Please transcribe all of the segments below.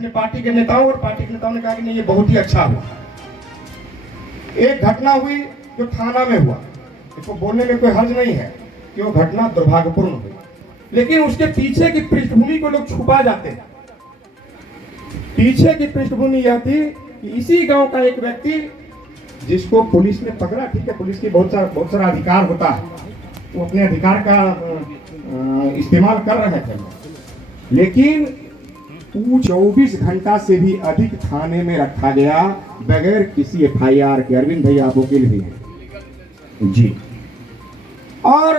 अपने पार्टी के नेताओं और पार्टी के नेताओं ने कहा कि नहीं ये बहुत ही अच्छा हुआ। एक घटना हुई जो थाना में हुआ, इसको बोलने में कोई हर्ज नहीं है कि वो घटना दुर्भाग्यपूर्ण हुई, लेकिन उसके पीछे की पृष्ठभूमि को लोग छुपा जाते हैं। पीछे की पृष्ठभूमि यह थी कि इसी गांव का एक व्यक्ति जिसको पुलिस ने पकड़ा, ठीक है, पुलिस की बहुत सारा अधिकार होता है, वो अपने अधिकार का इस्तेमाल कर रहे थे, लेकिन वो 24 घंटा से भी अधिक थाने में रखा गया बगैर किसी FIR के। अरविंद भैया आप वकील भी हैं जी, और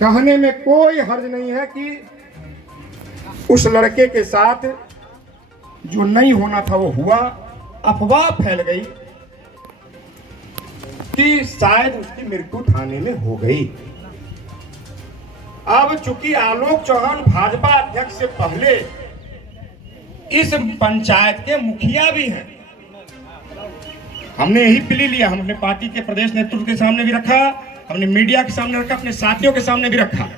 कहने में कोई हर्ज नहीं है कि उस लड़के के साथ जो नहीं होना था वो हुआ। अफवाह फैल गई कि शायद उसकी मृत्यु थाने में हो गई। अब चूंकि आलोक चौहान भाजपा अध्यक्ष से पहले इस पंचायत के मुखिया भी हैं, हमने यही प्ली लिया, हम अपने पार्टी के प्रदेश नेतृत्व के सामने भी रखा, हमने मीडिया के सामने रखा, अपने साथियों के सामने भी रखा।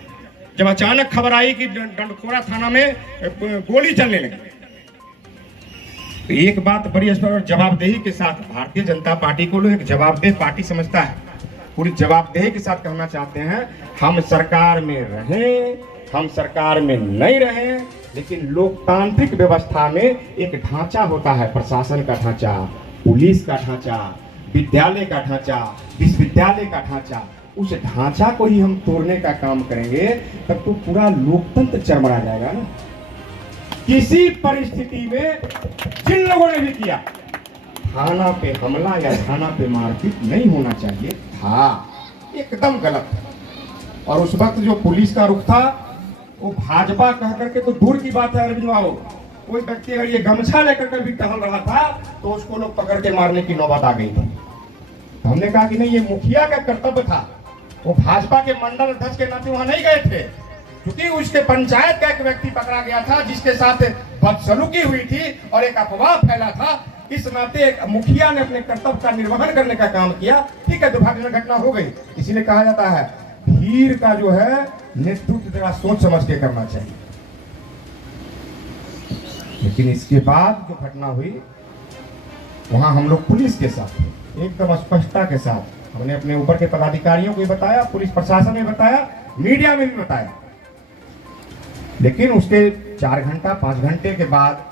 जब अचानक खबर आई कि डंडखोरा थाना में गोली चलने लगी, तो एक बात बड़ी स्पष्ट, जवाबदेही के साथ भारतीय जनता पार्टी को लोग एक जवाबदेह पार्टी समझता है, पूरी जवाबदेही के साथ कहना चाहते हैं हम सरकार में रहें, हम सरकार में नहीं रहें, लेकिन लोकतांत्रिक व्यवस्था में एक ढांचा होता है, प्रशासन का ढांचा, पुलिस का ढांचा, विद्यालय का ढांचा, विश्वविद्यालय का ढांचा, उस ढांचा को ही हम तोड़ने का काम करेंगे तब तो पूरा लोकतंत्र चरमरा जाएगा ना। किसी परिस्थिति में जिन लोगों ने भी किया, थाना पे हमला या थाना पे मारपीट नहीं होना चाहिए था, एकदम गलत है। और उस वक्त जो पुलिस का रुख था वो भाजपा कह करके तो दूर की बात है अरविंद बाबू, कोई व्यक्ति अगर ये गमछा लेकर के भी टहल रहा था तो उसको लोग पकड़ के मारने की नौबत आ गई थी। तो हमने कहा कि नहीं, ये मुखिया का कर्तव्य था, वो भाजपा के मंडल अध्यक्ष के नाते वहां नहीं गए थे, क्योंकि उसके पंचायत का एक व्यक्ति पकड़ा गया था जिसके साथ बदसलूकी हुई थी और एक अफवाह फैला था। इस नाते एक मुखिया ने अपने कर्तव्य का निर्वहन करने का काम किया। ठीक है, दुर्भाग्यजनक घटना हो गई, इसीलिए कहा जाता है भीड़ का जो है नेतृत्व जरा सोच समझ के करना चाहिए। लेकिन इसके बाद जो घटना हुई वहां हम लोग पुलिस के साथ एकदम स्पष्टता के साथ हमने अपने ऊपर के पदाधिकारियों को भी बताया, पुलिस प्रशासन ने बताया, मीडिया में भी बताया। लेकिन उसके 4 घंटा 5 घंटे के बाद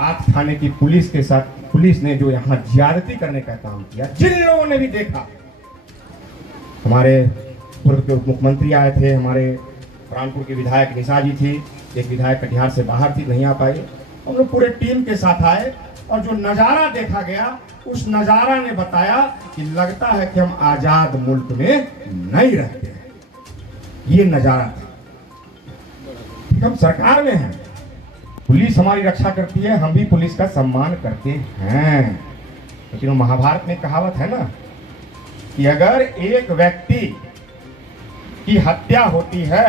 आप थाने की पुलिस के साथ, पुलिस ने जो यहाँ ज्यादती करने का काम किया, जिन लोगों ने भी देखा, हमारे पूर्व के उप मुख्यमंत्री आए थे, हमारे प्राणपुर के विधायक निशा जी थी, एक विधायक कटिहार से बाहर थी, नहीं आ पाई, हम लोग पूरे टीम के साथ आए और जो नज़ारा देखा गया उस नज़ारा ने बताया कि लगता है कि हम आज़ाद मुल्क में नहीं रहते हैं। ये नज़ारा था, हम सरकार में हैं, पुलिस हमारी रक्षा करती है, हम भी पुलिस का सम्मान करते हैं। लेकिन वो महाभारत में कहावत है ना कि अगर एक व्यक्ति की हत्या होती है,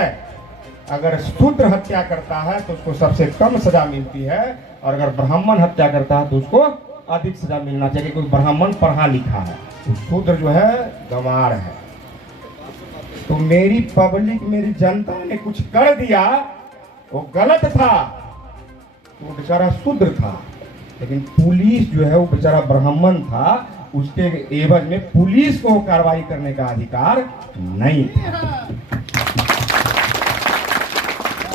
अगर शूद्र हत्या करता है तो उसको सबसे कम सजा मिलती है, और अगर ब्राह्मण हत्या करता है तो उसको अधिक सजा मिलना चाहिए, क्योंकि ब्राह्मण पढ़ा लिखा है, शूद्र जो है गंवार है। तो मेरी पब्लिक, मेरी जनता ने कुछ कर दिया, वो गलत था, वो बेचारा शूद्र था, लेकिन पुलिस जो है वो बेचारा ब्राह्मण था, उसके एवज में पुलिस को कार्रवाई करने का अधिकार नहीं था।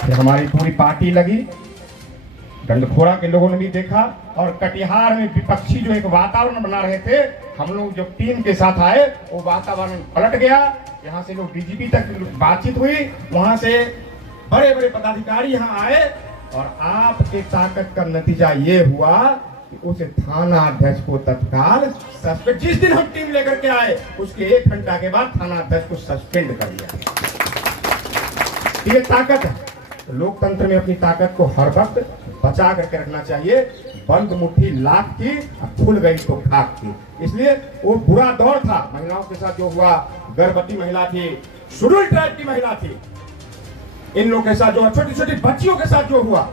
फिर हमारी पूरी पार्टी लगी, डंडखोरा के लोगों ने भी देखा, और कटिहार में विपक्षी जो एक वातावरण बना रहे थे, हम लोग जब टीम के साथ आए वो वातावरण पलट गया। यहाँ से लोग DGP तक बातचीत हुई, वहां से बड़े बड़े पदाधिकारी यहाँ आए, और आपके ताकत का नतीजा ये हुआ कि उस थाना अध्यक्ष को तत्काल सस्पेंड, जिस दिन हम टीम लेकर के आए उसके 1 घंटा के बाद थाना अध्यक्ष को सस्पेंड कर दिया। ये ताकत है, लोकतंत्र में अपनी ताकत को हर वक्त बचा करके रखना चाहिए। बंद मुट्ठी लाख की, खुल गई तो खाक की। इसलिए वो बुरा दौर था, महिलाओं के साथ जो हुआ, गर्भवती महिला थी, शेड्यूल ट्राइब की महिला थी, इन लोगों के साथ जो, छोटी छोटी बच्चियों के साथ जो हुआ,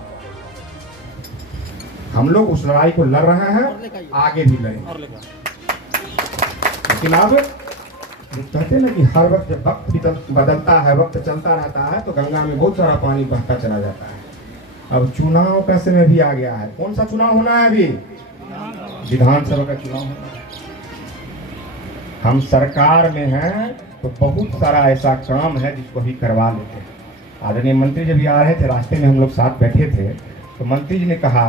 हम लोग उस लड़ाई को लड़ रहे हैं, आगे भी लड़ेंगे। लेकिन अब कहते ना कि हर वक्त वक्त बदलता है, वक्त चलता रहता है, तो गंगा में बहुत सारा पानी बहता चला जाता है। अब चुनाव का समय भी आ गया है। कौन सा चुनाव होना है? अभी विधानसभा का चुनाव होना है। हम सरकार में हैं तो बहुत सारा ऐसा काम है जिसको भी करवा लेते हैं। आदरणीय मंत्री जब आ रहे थे, रास्ते में हम लोग साथ बैठे थे, तो मंत्री जी ने कहा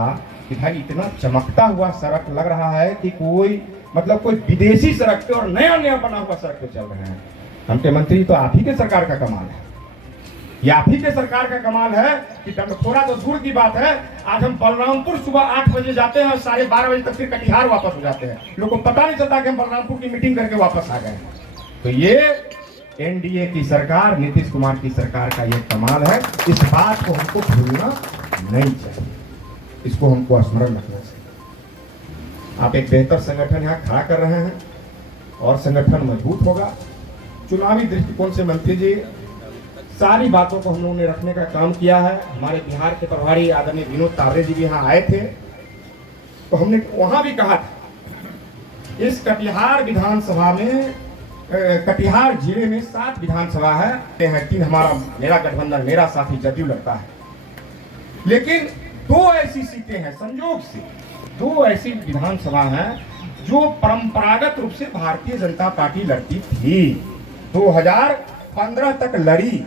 कि भाई इतना चमकता हुआ सड़क लग रहा है कि कोई मतलब कोई विदेशी सड़क पे और नया नया बना हुआ सड़क पे चल रहे हैं। हम के मंत्री तो आप ही के सरकार का कमाल है, ये आप ही के सरकार का कमाल है कि थोड़ा तो दूर की बात है। आज हम बलरामपुर सुबह 8 बजे जाते हैं और 12:30 बजे तक फिर कटिहार वापस हो जाते हैं। लोगों को पता नहीं चलता कि हम बलरामपुर की मीटिंग करके वापस आ गए। तो ये एनडीए की सरकार, नीतीश कुमार की सरकार का ये कमाल है। इस बात को हमको भूलना नहीं चाहिए, इसको हमको स्मरण रखना चाहिए। आप एक बेहतर संगठन यहाँ खड़ा कर रहे हैं और संगठन मजबूत होगा। चुनावी दृष्टिकोण से मंत्री जी सारी बातों को हम लोगों ने रखने का काम किया है। हमारे बिहार के प्रभारी आदरणीय विनोद तावरे जी भी यहाँ आए थे, तो हमने वहां भी कहा था इस कटिहार विधानसभा में, कटिहार जिले में 7 विधानसभा है, 3 हमारा मेरा गठबंधन मेरा साथी जदयू लड़ता है, लेकिन 2 ऐसी सीटें हैं, संयोग से 2 ऐसी विधानसभा हैं जो परंपरागत रूप से भारतीय जनता पार्टी लड़ती थी, 2015 तक लड़ी।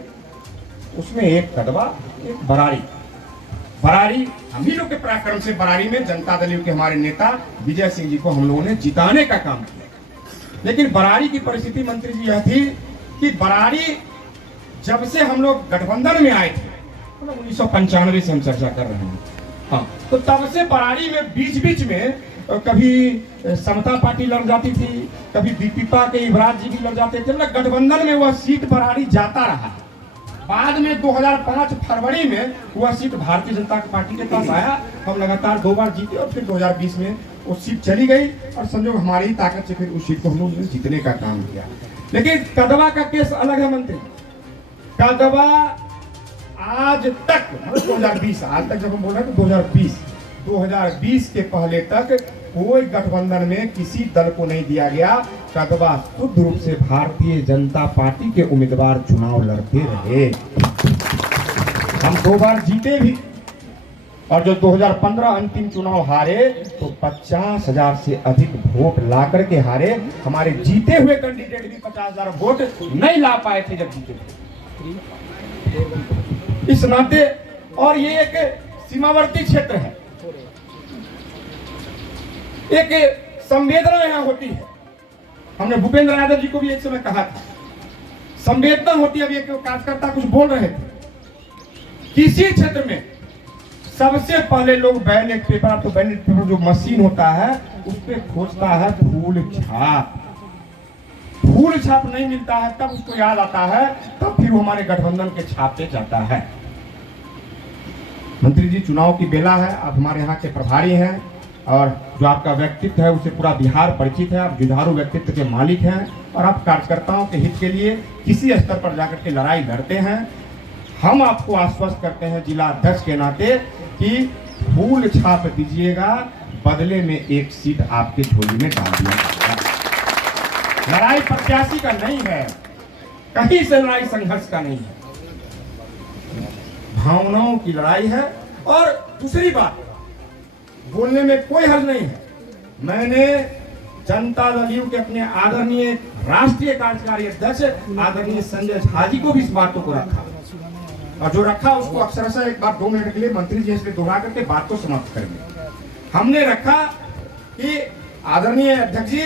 उसमें एक कदवा, एक बरारी हम ही लोग के पराक्रम से बरारी में जनता दल के हमारे नेता विजय सिंह जी को हम लोगों ने जिताने का काम किया। लेकिन बरारी की परिस्थिति मंत्री जी यह थी कि बरारी जब से हम लोग गठबंधन में आए थे, 1995 से हम चर्चा कर रहे हैं, हाँ, तो तब से बरारी में बीच बीच में कभी समता पार्टी लड़ जाती थी, कभी बीपीपा के युवराज जी भी लड़ जाते थे। मतलब गठबंधन में वह सीट बरारी जाता रहा। बाद में 2005 फरवरी में वह सीट भारतीय जनता पार्टी के पास आया। हम लगातार 2 बार जीते और फिर 2020 में वो सीट चली गई और संजोग हमारी ही ताकत से फिर उस सीट को हम लोगों ने जीतने का काम किया। लेकिन कदवा का केस अलग है मंत्री। कदवा आज तक, मतलब 2020, आज तक जब हम बोल रहे हैं तो 2020 के पहले तक कोई गठबंधन में किसी दल को नहीं दिया गया। कदवा शुद्ध रूप से भारतीय जनता पार्टी के उम्मीदवार चुनाव लड़ते रहे। हम 2 बार जीते भी, और जो 2015 अंतिम चुनाव हारे तो 50,000 से अधिक वोट ला करके हारे। हमारे जीते हुए कैंडिडेट भी 50,000 वोट नहीं ला पाए थे जब जीते थे। इस नाते, और ये एक सीमावर्ती क्षेत्र है, एक संवेदना यहाँ होती है। हमने भूपेंद्र यादव जी को भी एक समय कहा था, संवेदना होती है। अभी एक कार्यकर्ता कुछ बोल रहे थे, किसी क्षेत्र में सबसे पहले लोग बैलेट पेपर, तो बैलेट पेपर जो मशीन होता है उस पर खोजता है फूल छाप। फूल छाप नहीं मिलता है तब उसको याद आता है, तब फिर वो हमारे गठबंधन के छाप पे जाता है। मंत्री जी, चुनाव की बेला है, आप हमारे यहाँ के प्रभारी हैं और जो आपका व्यक्तित्व है उससे पूरा बिहार परिचित है। आप जुझारू व्यक्तित्व के मालिक हैं और आप कार्यकर्ताओं के हित के लिए किसी स्तर पर जाकर के लड़ाई लड़ते हैं। हम आपको आश्वस्त करते हैं जिला अध्यक्ष के नाते कि फूल छाप दीजिएगा, बदले में 1 सीट आपके झोली में डाल दिया जाएगा। लड़ाई प्रत्याशी का नहीं है, कहीं से लड़ाई संघर्ष का नहीं है, भावनाओं की लड़ाई है। और दूसरी बात, बोलने में कोई हर्ज नहीं है। मैंने जनता दल यू के अपने आदरणीय राष्ट्रीय कार्यकारी अध्यक्ष आदरणीय संजय झा जी को भी इस बातों को रखा, और जो रखा उसको अक्षरशः एक बार 2 मिनट के लिए मंत्री जी इसलिए दोहरा करके बात को समाप्त करेंगे। हमने रखा कि आदरणीय अध्यक्ष जी,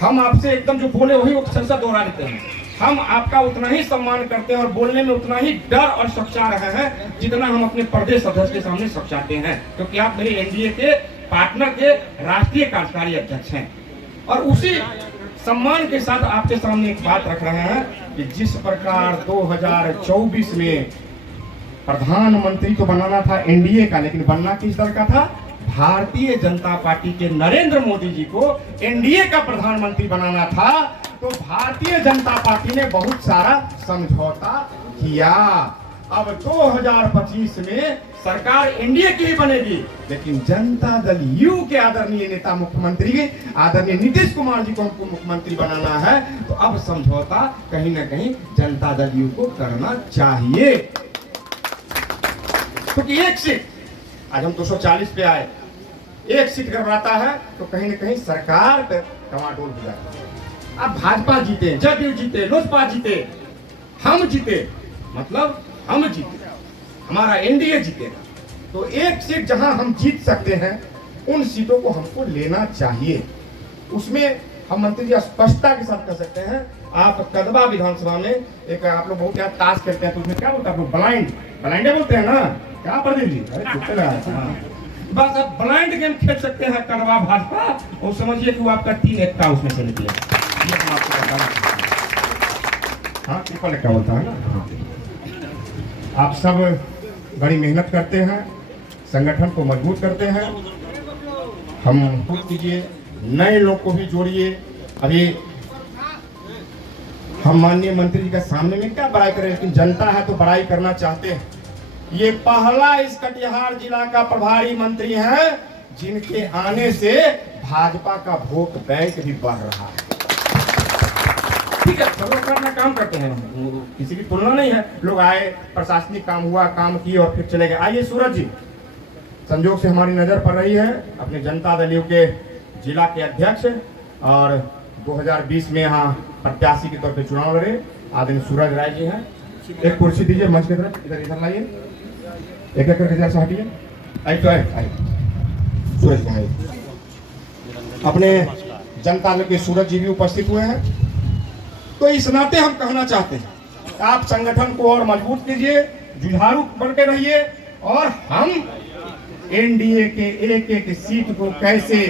हम आपसे एकदम जो बोले वही अक्षरशः दोहरा देते हैं। हम आपका उतना ही सम्मान करते हैं और बोलने में उतना ही डर और सच्चा रहे हैं जितना हम अपने प्रदेश अध्यक्ष के सामने सच्चाते हैं, क्योंकि आप मेरे एनडीए के पार्टनर के राष्ट्रीय कार्यकारी अध्यक्ष हैं। और उसी सम्मान के साथ आपके सामने एक बात रख रहे हैं कि जिस प्रकार 2024 में प्रधानमंत्री तो बनाना था एनडीए का, लेकिन बनना किस दल का था? भारतीय जनता पार्टी के नरेंद्र मोदी जी को एनडीए का प्रधानमंत्री बनाना था। तो भारतीय जनता पार्टी ने बहुत सारा समझौता किया। अब 2025 में सरकार एनडीए की ही बनेगी, लेकिन जनता दल यू के आदरणीय नेता मुख्यमंत्री आदरणीय नीतीश कुमार जी को हमको मुख्यमंत्री बनाना है। तो अब समझौता कहीं ना कहीं जनता दल यू को करना चाहिए। क्योंकि एक सीट, आज हम 240 पे आए, एक सीट गड़बड़ाता है तो कहीं ना कहीं सरकार पे टमाटोल हो जाता है। अब भाजपा जीते, जदयू जीते, लोजपा जीते, हम जीते, मतलब हम जीते, हमारा एनडीए जीतेगा, तो एक सीट जहां हम जीत सकते हैं उन सीटों को हमको लेना चाहिए। उसमें हम मंत्री जी स्पष्टता के साथ कर सकते हैं। आप कदवा विधानसभा में एक, आप लोग बहुत यहाँ ताश खेलते हैं तो उसमें क्या बोलते हैं आप लोग, ब्लाइंडे बोलते हैं ना, क्या प्रदीप जी, अरे चुपते रहा, बस आप ब्लाइंड गेम खेल सकते हैं कड़वा भाजपा, और समझिए कि वो आपका 3 एकता उसमें से निकले। ये हम आपको बताना चाहते हैं। हाँ, ट्रिपल एकता बोलता है ना। हाँ, आप सब बड़ी मेहनत करते हैं, संगठन को मजबूत करते हैं, हम खुद कीजिए, नए लोग को भी जोड़िए। अभी हम माननीय मंत्री जी के सामने में क्या बड़ाई करें, लेकिन जनता है तो बड़ाई करना चाहते हैं। ये पहला इस कटिहार जिला का प्रभारी मंत्री है जिनके आने से भाजपा का वोट बैंक भी बढ़ रहा है। ठीक है, सब लोग अपना काम करते हैं, किसी की तुलना नहीं है। लोग आए, प्रशासनिक काम हुआ, काम किए और फिर चले गए। आइए सूरज जी, संजोग से हमारी नजर पड़ रही है अपने जनता दल यू के जिला के अध्यक्ष, और 2020 में यहाँ प्रत्याशी के तौर पे चुनाव लड़े आदरणीय सूरज राय जी हैं। एक कुर्सी दीजिए मंच की तरफ, इधर लाइए, एक एक करके जैसे हटिए। आइए सूरज भाई, अपने जनता दल के सूरज जी भी उपस्थित हुए हैं। तो इस नाते हम कहना चाहते हैं आप संगठन को और मजबूत कीजिए, जुझारू बनके रहिए, और हम एनडीए के एक एक सीट को कैसे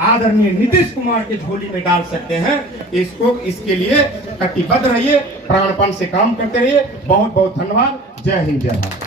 आदरणीय नीतीश कुमार के झोली में डाल सकते हैं, इसके लिए कटिबद्ध रहिए, प्राणपण से काम करते रहिए। बहुत बहुत धन्यवाद। जय हिंद, जय भारत।